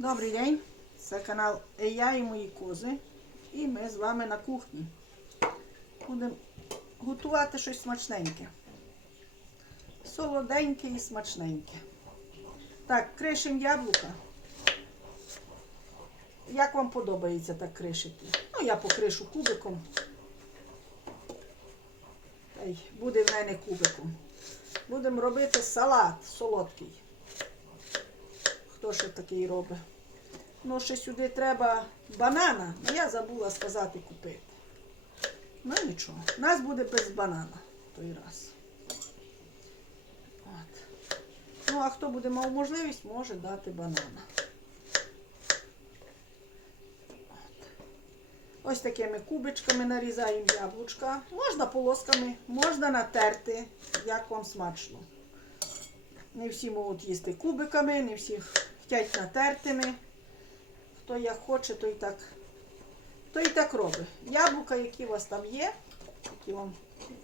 Добрий день, це канал Я і мої кози. І ми з вами на кухні. Будемо готувати щось смачненьке. Солоденьке і смачненьке. Так, кришимо яблука. Як вам подобається так кришити? Ну, я покришу кубиком. Та буде в мене кубиком. Будемо робити салат солодкий. Хто ще такий робить? Ну, ще сюди треба банана, але я забула сказати купити. Ну нічого. Нас буде без банана той раз. От. Ну, а хто буде мав можливість, може дати банана. Ось такими кубичками нарізаємо яблучка. Можна полосками, можна натерти, як вам смачно. Не всі можуть їсти кубиками, не всі хочуть натертими. Хто як хоче, той так, той так робить. Яблука, які у вас там є, які вам,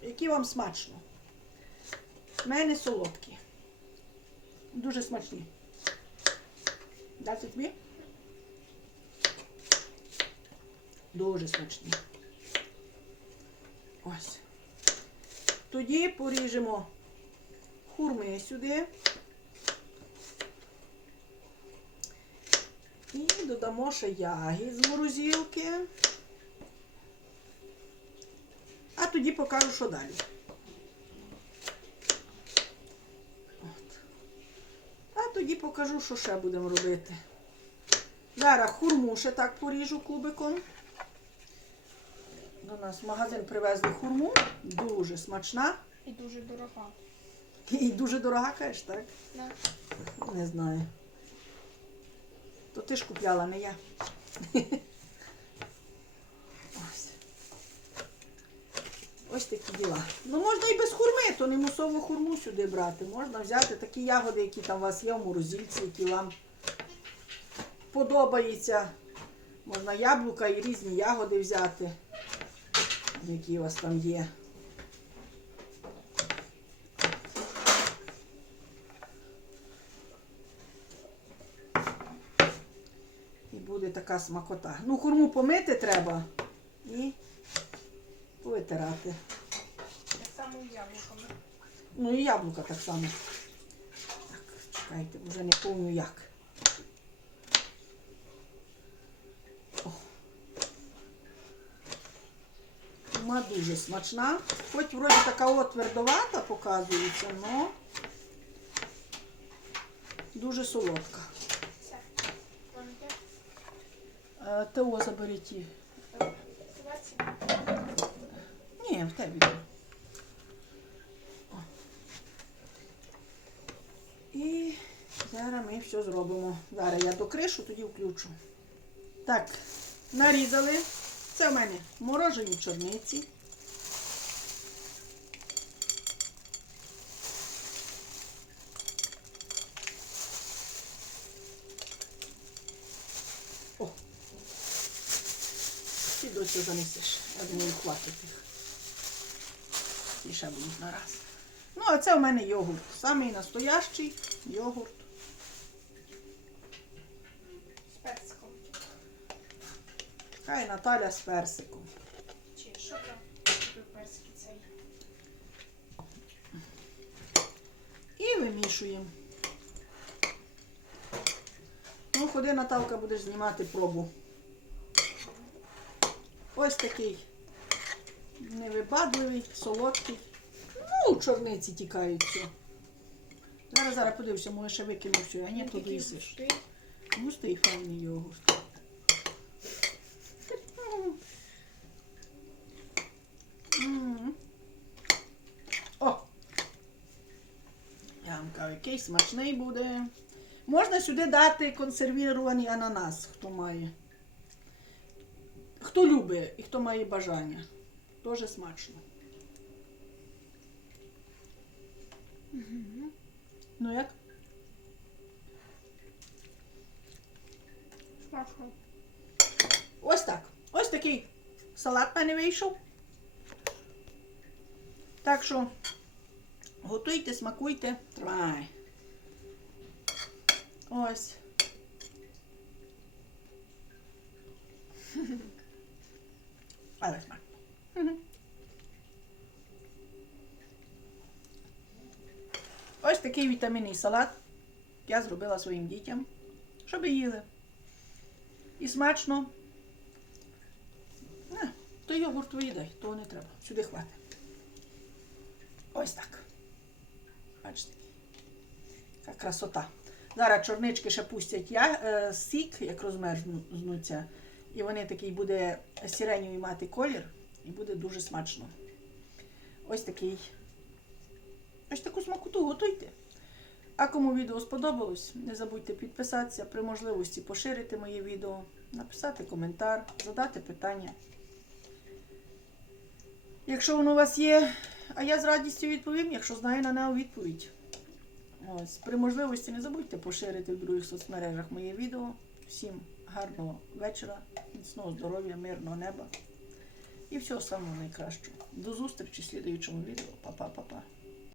які вам смачно. У мене солодкі. Дуже смачні. Дати тобі? Дуже смачні. Ось. Тоді поріжемо хурми сюди. І додамо ще ягід з морозилки. А тоді покажу, що далі. От. А тоді покажу, що ще будемо робити. Зараз хурму ще так поріжу кубиком. До нас в магазин привезли хурму. Дуже смачна. І дуже дорога. І дуже дорога, кажеш, так? Да. Не знаю. То ти ж купляла, не я. Ось. Ось такі діла. Ну можна і без хурми, то не мусово хурму сюди брати. Можна взяти такі ягоди, які там у вас є в морозильці, які вам подобаються. Можна яблука і різні ягоди взяти, які у вас там є. І буде така смакота. Ну, хурму помити треба і повитирати. Так само і яблуками. Ну і яблука так само. Так, чекайте, вже не помню як. О. Хурма дуже смачна. Хоч вроді така от твердовата показується, але дуже солодка. Все. Можете Е, ТО заберіть. її. працювати? Ні, в тебе. І зараз ми все зробимо. Зараз я докришу, тоді включу. Так, нарізали. Це в мене морожені чорниці. О, досі занесеш. Я хватить їх. І ще будуть на раз. Ну, а це у мене йогурт. Самий настоящий йогурт. З персиком. Хай Наталя з персиком. Чи що там? Такий персик цей. І вимішуємо. Ну, ходи, Наталка, будеш знімати пробу. Ось такий невибадливий, солодкий. Ну, чорниці тікають все. Зараз, зараз подивимося, може ще викину все, а ні, то висиш. Густий файний йогурт. О! Я вам кажу, який смачний буде. Можна сюди дати консервірований ананас, хто має. Хто любить і хто має бажання. Дуже смачно. Ну як? Смачно. Ось так. Ось такий салат в мене вийшов. Так що готуйте, смакуйте. Тримай. Ось. Такий вітамінний салат я зробила своїм дітям, щоб їли. І смачно. Не, то йогурт виїдай, того не треба. Сюди хватить. Ось так. Бачите. Яка красота. Зараз чорнички ще пустять я, е, сік, як розмерзнуться. І вони такий буде сіренький мати колір, і буде дуже смачно. Ось такий. Ось таку смакоту готуйте. А кому відео сподобалось, не забудьте підписатися, при можливості поширити моє відео, написати коментар, задати питання. Якщо воно у вас є, а я з радістю відповім, якщо знаю на нього відповідь. Ось, при можливості не забудьте поширити в других соцмережах моє відео. Всім гарного вечора, міцного здоров'я, мирного неба і всього самого найкращого. До зустрічі в слідуючому відео. Па-па-па-па.